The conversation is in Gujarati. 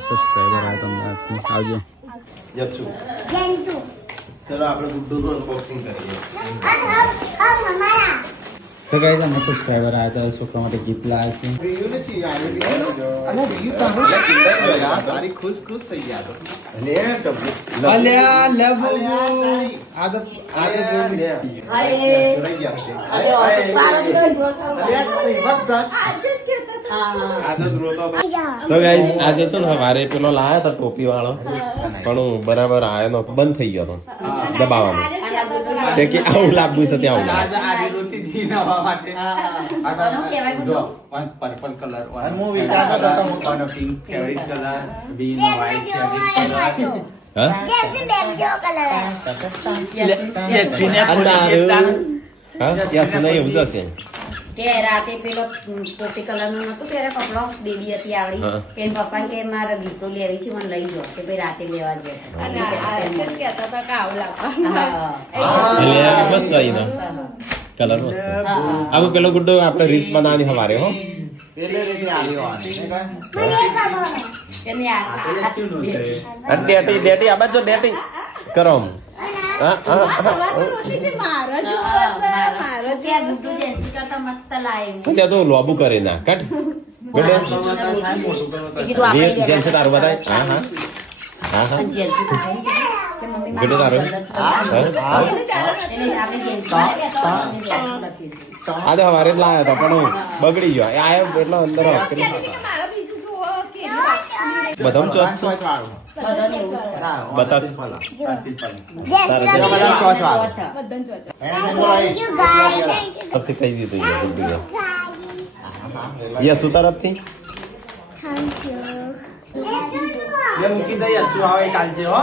સબસ્ક્રાઈબર આ તમને આવજો ચલો આપણે ગુડ્ડુનું અનબોક્સિંગ કરીએ તો ગાઈસ અમે સબસ્ક્રાઈબર આવ્યા હતા છોકરા માટે ગિફ્ટ લાવ્યા છે તારી ખુશ થઈ ગયા અલ્યા લવ તો ગાઈસ આજે છે ને મારે પેલો લાયા હતા ટોપી વાળો પણ બરાબર આયો નો બંધ થઈ ગયો હતો દબાવવામાં કે આવું લાગુ છે ત્યાં પર્પલ કલર હું વિચારતો હતો pink favourite colour green white favourite colour કે રાતે પેલો પોપી કલર નું નતું ત્યારે કપડો બેબી હતી આવડી કે પપ્પા કે મારે ગીફ્ટો લેવી છે મને લઈ જાઓ કે ભાઈ રાતે લેવા કલર મસ્ત આવું પેલો ગુડ્ડો આપણે રીલ્સ બનાવવાની હવારે હો ડેટી આ બાજુ ડેટી કરો ત્યાં તો લોબુ કરે ના કટ જેન્ટ્સ તારું બતાય હા ગડે તારું આજે હવારે જ લાયા હતા પણ બગડી ગયો આયો એટલો અંદર બધા ચોચ તરફથી કહી દીધું યસુ તરફથી મૂકી દઈએ શું આવે કાલ છે હો